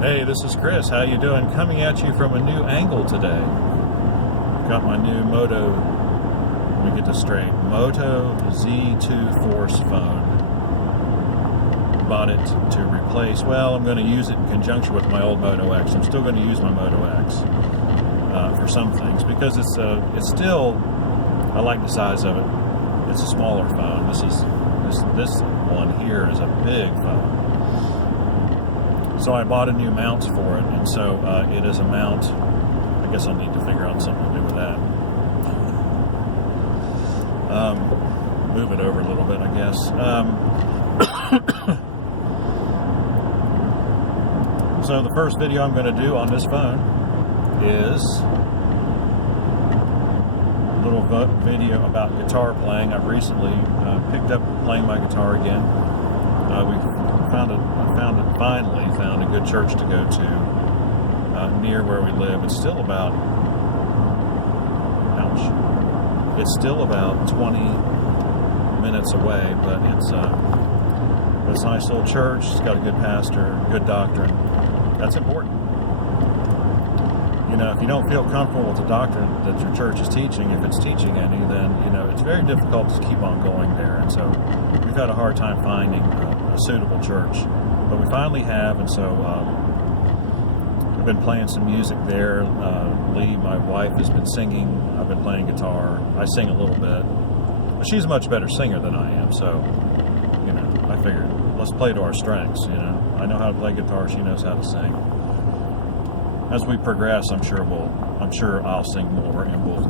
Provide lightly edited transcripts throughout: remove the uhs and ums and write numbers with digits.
Hey, this is Chris. How you doing? Coming at you from a new angle today. Got my new Moto, let me get this straight, Moto Z2 Force phone. Bought it to replace, well, I'm going to use it in conjunction with my old Moto X. I'm still going to use my Moto X for some things because it's still, I like the size of it. It's a smaller phone. This one here is a big phone. So I bought a new mount for it, and so it is a mount. I guess I'll need to figure out something to do with that. Move it over a little bit, I guess. So the first video I'm going to do on this phone is a little video about guitar playing. I've recently picked up playing my guitar again. Finally found a good church to go to near where we live. It's still about, it's still about 20 minutes away, but it's a nice little church. It's got a good pastor, good doctrine. That's important. You know, if you don't feel comfortable with the doctrine that your church is teaching, if it's teaching any, then, you know, it's very difficult to keep on going there. And so we've had a hard time finding a suitable church. But we finally have, and so I've been playing some music there. Lee, my wife, has been singing. I've been playing guitar. I sing a little bit. But she's a much better singer than I am, so, you know, I figured, let's play to our strengths, you know. I know how to play guitar, she knows how to sing. As we progress, I'm sure I'll sing more, and we'll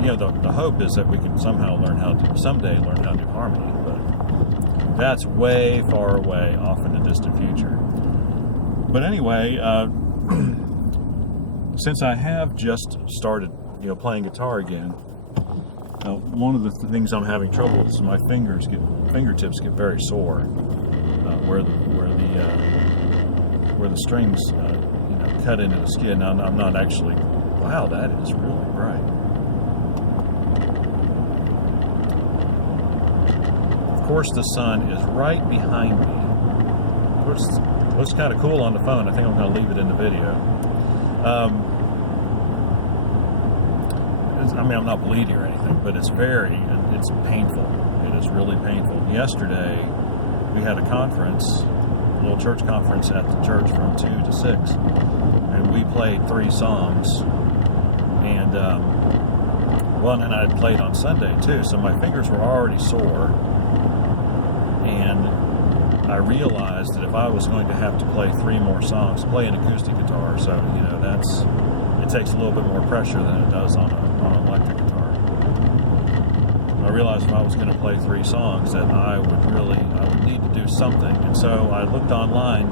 you know, the hope is that we can someday learn how to do harmony, but that's way far away, off in the distant future. But anyway, since I have just started, you know, playing guitar again, one of the things I'm having trouble with is my fingertips get very sore, where the strings, you know, cut into the skin. Now, I'm not actually. Wow, that is really bright. Of course, the sun is right behind me. Of course, it looks kind of cool on the phone. I think I'm going to leave it in the video. I mean, I'm not bleeding or anything, but it's painful. It is really painful. Yesterday, we had a conference, a little church conference at the church from 2 to 6, and we played 3 songs, and and I had played on Sunday too, so my fingers were already sore, and I realized that if I was going to have to play 3 more songs, play an acoustic guitar, so, you know, it takes a little bit more pressure than it does on an electric guitar. I realized if I was going to play 3 songs that I would need to do something. And so I looked online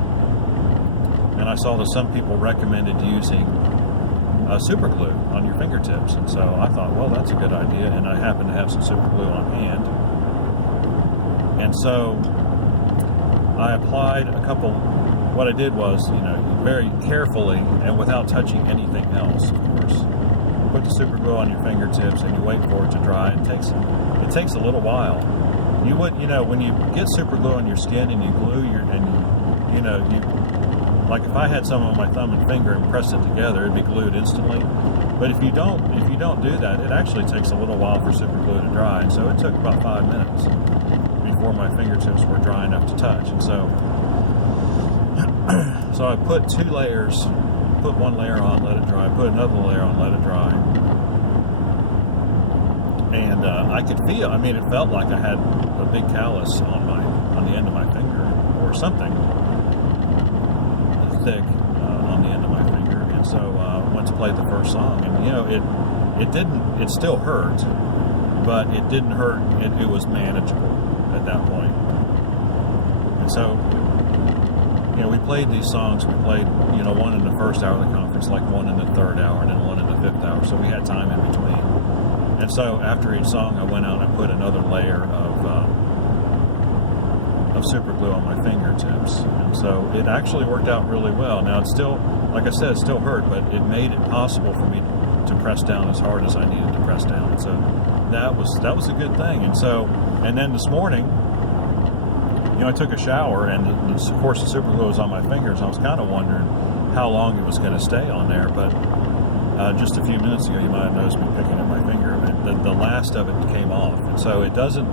and I saw that some people recommended using Superglue on your fingertips. And so I thought, well, that's a good idea. And I happen to have some Superglue on hand. And so I applied what I did was, you know, very carefully and without touching anything else, of course. Put the Superglue on your fingertips and you wait for it to dry. It takes a little while. You know, when you get Superglue on your skin and you glue like if I had some on my thumb and finger and pressed it together, it'd be glued instantly. But if you don't do that, it actually takes a little while for Superglue to dry. And so it took about 5 minutes before my fingertips were dry enough to touch. And so I put 2 layers. Put 1 layer on, let it dry. Put another layer on, let it dry. And I could feel. I mean, it felt like I had a big callus on the end of my finger, or something thick on the end of my finger. And so I went to play the first song, and you know, it still hurt, but it didn't hurt. It was manageable at that point. And so, you know, we played these songs. We played, you know, one in the first hour of the conference, like one in the third hour, and then one in the 5th hour. So we had time in between. And so after each song, I went out and put another layer of Superglue on my fingertips. And so it actually worked out really well. Now it's still, like I said, it still hurt, but it made it possible for me to press down as hard as I needed to press down. And so that was a good thing. And then this morning, I took a shower, and of course the super glue was on my fingers. I was kind of wondering how long it was going to stay on there, but just a few minutes ago, you might have noticed me picking at my finger. The last of it came off, and so it doesn't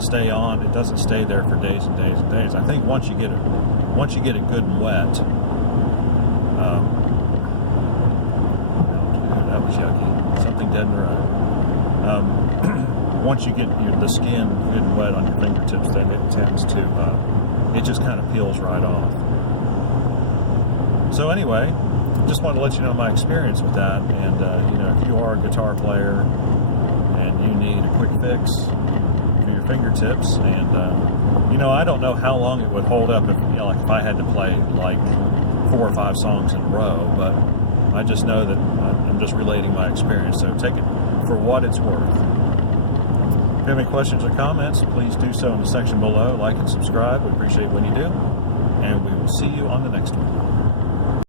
stay on. It doesn't stay there for days and days and days. I think once you get it good and wet, that was yucky. Something dead in the road. Once you get the skin good and wet on your fingertips, then it tends to, it just kind of peels right off. So anyway, just wanted to let you know my experience with that. And, if you are a guitar player and you need a quick fix for your fingertips, and, I don't know how long it would hold up if I had to play like 4 or 5 songs in a row, but I just know that I'm just relating my experience. So take it for what it's worth. If you have any questions or comments, please do so in the section below. Like and subscribe. We appreciate when you do. And we will see you on the next one.